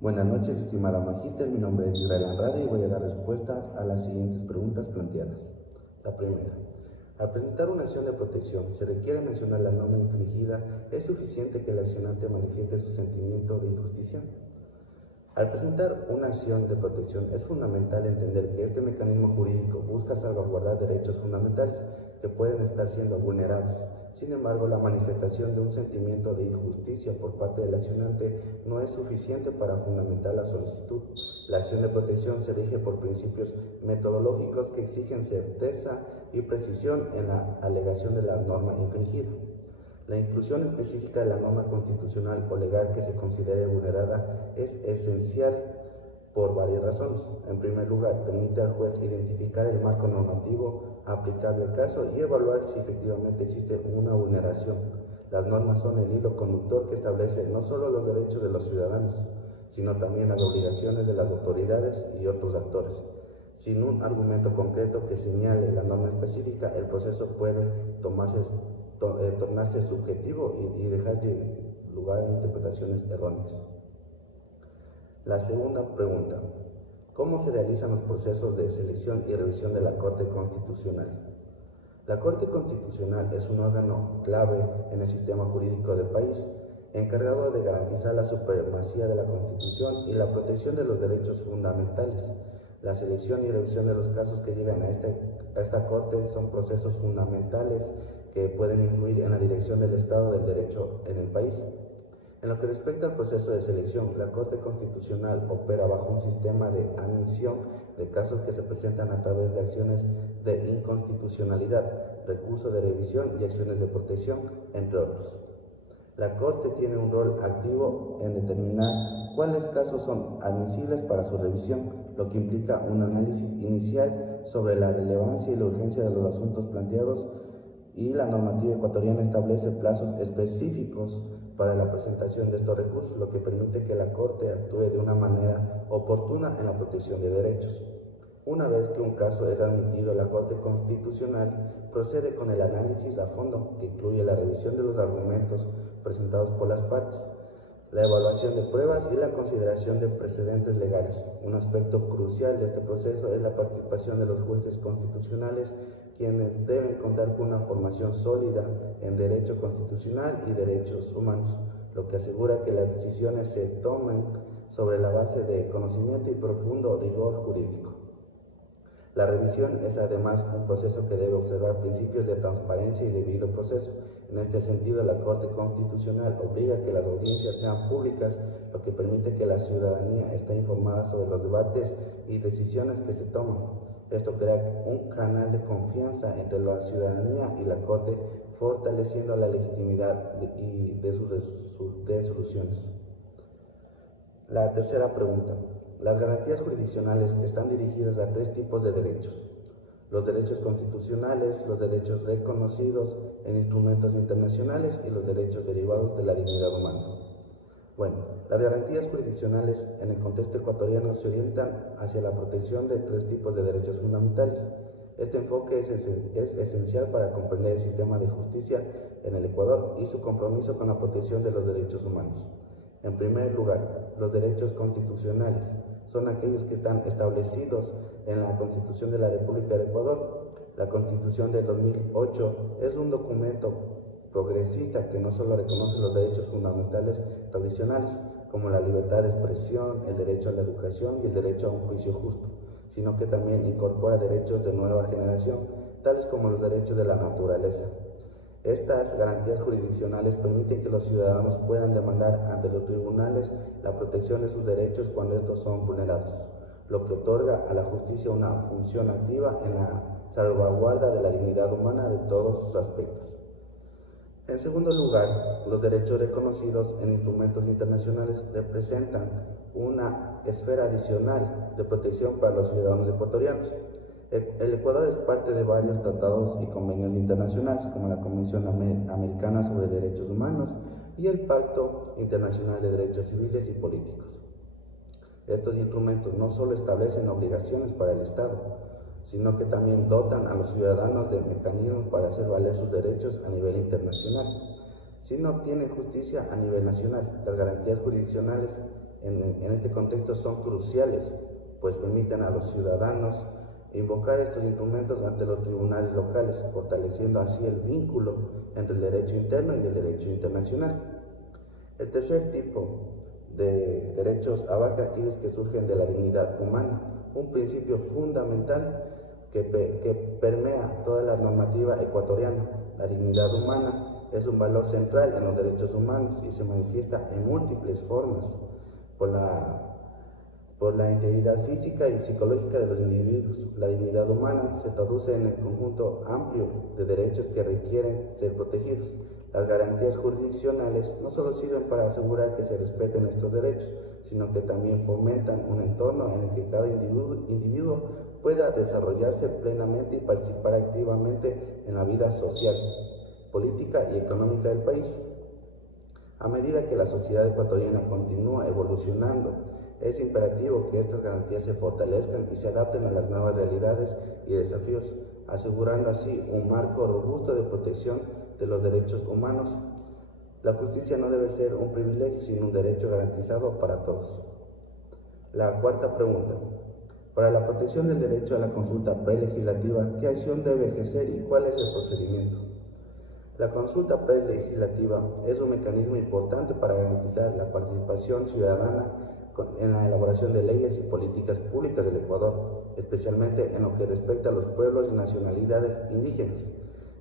Buenas noches, estimada magíster. Mi nombre es Israel Andrade y voy a dar respuestas a las siguientes preguntas planteadas. La primera. Al presentar una acción de protección, se requiere mencionar la norma infringida. ¿Es suficiente que el accionante manifieste su sentimiento de injusticia? Al presentar una acción de protección, es fundamental entender que este mecanismo jurídico busca salvaguardar derechos fundamentales que pueden estar siendo vulnerados. Sin embargo, la manifestación de un sentimiento de injusticia por parte del accionante no es suficiente para fundamentar la solicitud. La acción de protección se rige por principios metodológicos que exigen certeza y precisión en la alegación de la norma infringida. La inclusión específica de la norma constitucional o legal que se considere vulnerada es esencial por varias razones. En primer lugar, permite al juez identificar el marco normativo aplicable al caso y evaluar si efectivamente existe una vulneración. Las normas son el hilo conductor que establece no solo los derechos de los ciudadanos, sino también las obligaciones de las autoridades y otros actores. Sin un argumento concreto que señale la norma específica, el proceso puede tornarse subjetivo y dejar lugar a interpretaciones erróneas. La segunda pregunta. ¿Cómo se realizan los procesos de selección y revisión de la Corte Constitucional? La Corte Constitucional es un órgano clave en el sistema jurídico del país, encargado de garantizar la supremacía de la Constitución y la protección de los derechos fundamentales. La selección y revisión de los casos que llegan a esta Corte son procesos fundamentales que pueden influir en la dirección del Estado del Derecho en el país. En lo que respecta al proceso de selección, la Corte Constitucional opera bajo un sistema de admisión de casos que se presentan a través de acciones de inconstitucionalidad, recurso de revisión y acciones de protección, entre otros. La Corte tiene un rol activo en determinar cuáles casos son admisibles para su revisión, lo que implica un análisis inicial sobre la relevancia y la urgencia de los asuntos planteados, y la normativa ecuatoriana establece plazos específicos para la presentación de estos recursos, lo que permite que la Corte actúe de una manera oportuna en la protección de derechos. Una vez que un caso es admitido, la Corte Constitucional procede con el análisis a fondo, que incluye la revisión de los argumentos presentados por las partes, la evaluación de pruebas y la consideración de precedentes legales. Un aspecto crucial de este proceso es la participación de los jueces constitucionales, quienes deben contar con una formación sólida en derecho constitucional y derechos humanos, lo que asegura que las decisiones se tomen sobre la base de conocimiento y profundo rigor jurídico. La revisión es además un proceso que debe observar principios de transparencia y debido proceso. En este sentido, la Corte Constitucional obliga a que las audiencias sean públicas, lo que permite que la ciudadanía esté informada sobre los debates y decisiones que se toman. Esto crea un canal de confianza entre la ciudadanía y la Corte, fortaleciendo la legitimidad de sus resoluciones. La tercera pregunta. Las garantías jurisdiccionales están dirigidas a tres tipos de derechos: los derechos constitucionales, los derechos reconocidos en instrumentos internacionales y los derechos derivados de la dignidad humana. Bueno, las garantías jurisdiccionales en el contexto ecuatoriano se orientan hacia la protección de tres tipos de derechos fundamentales. Este enfoque es esencial para comprender el sistema de justicia en el Ecuador y su compromiso con la protección de los derechos humanos. En primer lugar, los derechos constitucionales son aquellos que están establecidos en la Constitución de la República del Ecuador. La Constitución del 2008 es un documento progresista que no solo reconoce los derechos fundamentales tradicionales, como la libertad de expresión, el derecho a la educación y el derecho a un juicio justo, sino que también incorpora derechos de nueva generación, tales como los derechos de la naturaleza. Estas garantías jurisdiccionales permiten que los ciudadanos puedan demandar ante los tribunales la protección de sus derechos cuando estos son vulnerados, lo que otorga a la justicia una función activa en la salvaguarda de la dignidad humana de todos sus aspectos. En segundo lugar, los derechos reconocidos en instrumentos internacionales representan una esfera adicional de protección para los ciudadanos ecuatorianos. El Ecuador es parte de varios tratados y convenios internacionales, como la Convención Americana sobre Derechos Humanos y el Pacto Internacional de Derechos Civiles y Políticos. Estos instrumentos no solo establecen obligaciones para el Estado, sino que también dotan a los ciudadanos de mecanismos para hacer valer sus derechos a nivel internacional. Si no obtienen justicia a nivel nacional, las garantías jurisdiccionales en este contexto son cruciales, pues permiten a los ciudadanos invocar estos instrumentos ante los tribunales locales, fortaleciendo así el vínculo entre el derecho interno y el derecho internacional. El tercer tipo de derechos abarca aquellos que surgen de la dignidad humana, un principio fundamental que permea toda la normativa ecuatoriana. La dignidad humana es un valor central en los derechos humanos y se manifiesta en múltiples formas por la integridad física y psicológica de los individuos. La dignidad humana se traduce en el conjunto amplio de derechos que requieren ser protegidos. Las garantías jurisdiccionales no solo sirven para asegurar que se respeten estos derechos, sino que también fomentan un entorno en el que cada individuo pueda desarrollarse plenamente y participar activamente en la vida social, política y económica del país. A medida que la sociedad ecuatoriana continúa evolucionando, es imperativo que estas garantías se fortalezcan y se adapten a las nuevas realidades y desafíos, asegurando así un marco robusto de protección de los derechos humanos. La justicia no debe ser un privilegio, sino un derecho garantizado para todos. La cuarta pregunta. Para la protección del derecho a la consulta prelegislativa, ¿qué acción debe ejercer y cuál es el procedimiento? La consulta prelegislativa es un mecanismo importante para garantizar la participación ciudadana en la elaboración de leyes y políticas públicas del Ecuador, especialmente en lo que respecta a los pueblos y nacionalidades indígenas.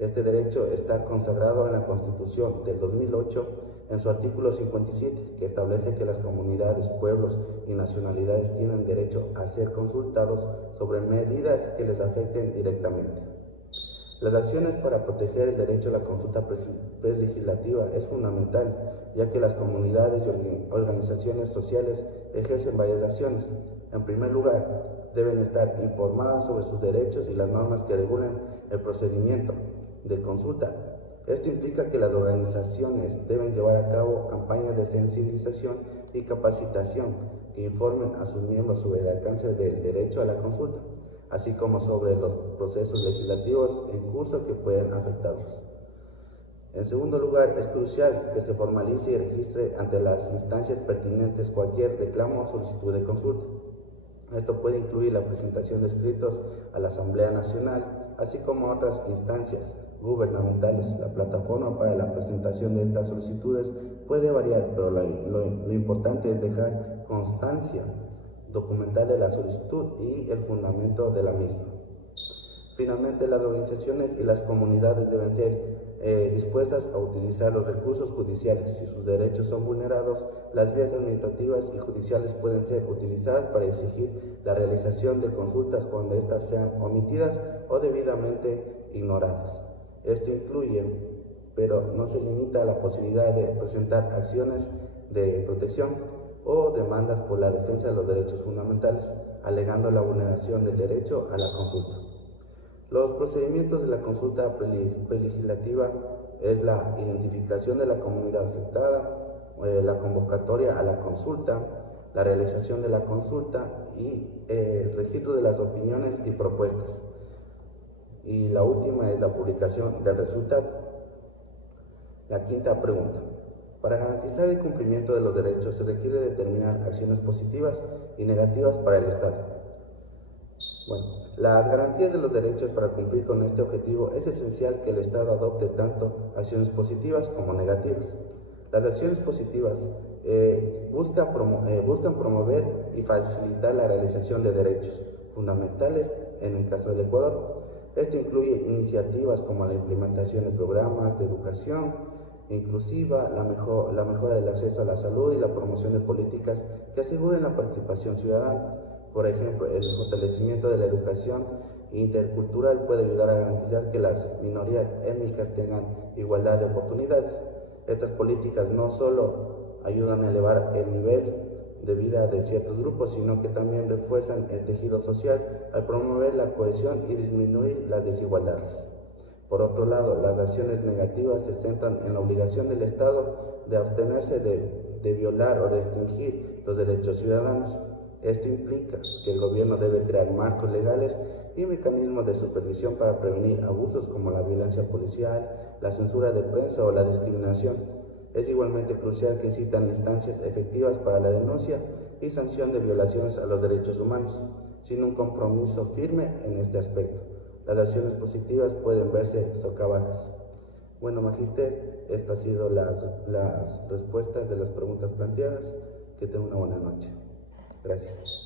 Este derecho está consagrado en la Constitución del 2008 en su artículo 57, que establece que las comunidades, pueblos y nacionalidades tienen derecho a ser consultados sobre medidas que les afecten directamente. Las acciones para proteger el derecho a la consulta prelegislativa es fundamental, ya que las comunidades y organizaciones sociales ejercen varias acciones. En primer lugar, deben estar informadas sobre sus derechos y las normas que regulan el procedimiento de consulta. Esto implica que las organizaciones deben llevar a cabo campañas de sensibilización y capacitación que informen a sus miembros sobre el alcance del derecho a la consulta, así como sobre los procesos legislativos en curso que pueden afectarlos. En segundo lugar, es crucial que se formalice y registre ante las instancias pertinentes cualquier reclamo o solicitud de consulta. Esto puede incluir la presentación de escritos a la Asamblea Nacional, así como a otras instancias gubernamentales. La plataforma para la presentación de estas solicitudes puede variar, pero lo importante es dejar constancia documental de la solicitud y el fundamento de la misma. Finalmente, las organizaciones y las comunidades deben ser dispuestas a utilizar los recursos judiciales. Si sus derechos son vulnerados, las vías administrativas y judiciales pueden ser utilizadas para exigir la realización de consultas cuando éstas sean omitidas o debidamente ignoradas. Esto incluye, pero no se limita a la posibilidad de presentar acciones de protección o demandas por la defensa de los derechos fundamentales, alegando la vulneración del derecho a la consulta. Los procedimientos de la consulta prelegislativa es la identificación de la comunidad afectada, la convocatoria a la consulta, la realización de la consulta y el registro de las opiniones y propuestas. Y la última es la publicación del resultado. La quinta pregunta. Para garantizar el cumplimiento de los derechos se requiere determinar acciones positivas y negativas para el Estado. Bueno, las garantías de los derechos para cumplir con este objetivo es esencial que el Estado adopte tanto acciones positivas como negativas. Las acciones positivas buscan promover y facilitar la realización de derechos fundamentales en el caso del Ecuador. Esto incluye iniciativas como la implementación de programas de educación inclusiva, la mejora del acceso a la salud y la promoción de políticas que aseguren la participación ciudadana. Por ejemplo, el fortalecimiento de la educación intercultural puede ayudar a garantizar que las minorías étnicas tengan igualdad de oportunidades. Estas políticas no solo ayudan a elevar el nivel de vida de ciertos grupos, sino que también refuerzan el tejido social al promover la cohesión y disminuir las desigualdades. Por otro lado, las acciones negativas se centran en la obligación del Estado de abstenerse de violar o restringir los derechos ciudadanos. Esto implica que el gobierno debe crear marcos legales y mecanismos de supervisión para prevenir abusos como la violencia policial, la censura de prensa o la discriminación. Es igualmente crucial que existan instancias efectivas para la denuncia y sanción de violaciones a los derechos humanos, sin un compromiso firme en este aspecto. Las acciones positivas pueden verse socavadas. Bueno, Magister, estas han sido las respuestas de las preguntas planteadas. Que tenga una buena noche. Gracias.